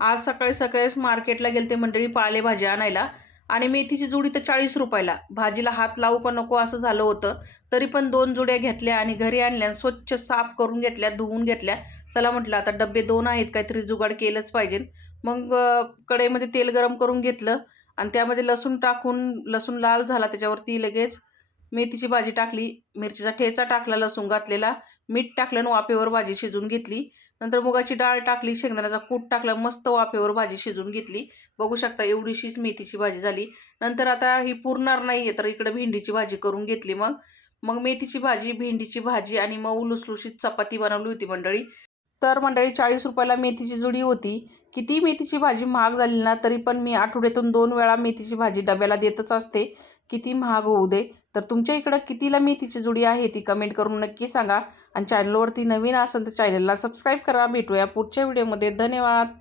आज सकाळी सकाळीच मार्केटला गेलते मंडळी पालेभाजी आणायला. आणि मेथीची जुडी तर चाळीस रुपयाला. भाजीला हात लावू का नको असं झालं होतं. तरी पण दोन जुड्या घेतल्या आणि घरी आणल्या. स्वच्छ साफ करून घेतल्या धुवून घेतल्या. चला म्हटलं आता डबे दोन आहेत काहीतरी जुगाड केलंच पाहिजे. मग अं, कढईमध्ये तेल गरम करून घेतलं आणि त्यामध्ये लसूण टाकून लसूण लाल झाला त्याच्यावरती लगेच मेथीची भाजी टाकली. मिरचीचा ठेचा टाकला लसूण घातलेला. मीठ टाकलं आणि वाफेवर भाजी शिजून घेतली. नंतर मुगाची डाळ टाकली शेंगदाण्याचा कूट टाकला मस्त वाफेवर भाजी शिजून घेतली. बघू शकता एवढीशीच मेथीची भाजी झाली. नंतर आता ही पुरणार नाही आहे तर इकडे भेंडीची भाजी करून घेतली मग. मग मेथीची भाजी भेंडीची भाजी आणि मऊ लुसलुशीत चपाती बनवली होती मंडळी. तर मंडळी चाळीस रुपयाला मेथीची जुडी होती. किती मेथीची भाजी महाग झाली ना तरी पण मी आठवड्यातून दोन वेळा मेथीची भाजी डब्याला देतच असते. किती महाग होऊ दे. तर तुमच्या इकडं कितीला मेथीची जुडी आहे ती कमेंट करून नक्की सांगा. आणि चॅनलवरती नवीन असेल तर चॅनलला सबस्क्राईब करा. भेटूया पुढच्या व्हिडिओमध्ये धन्यवाद!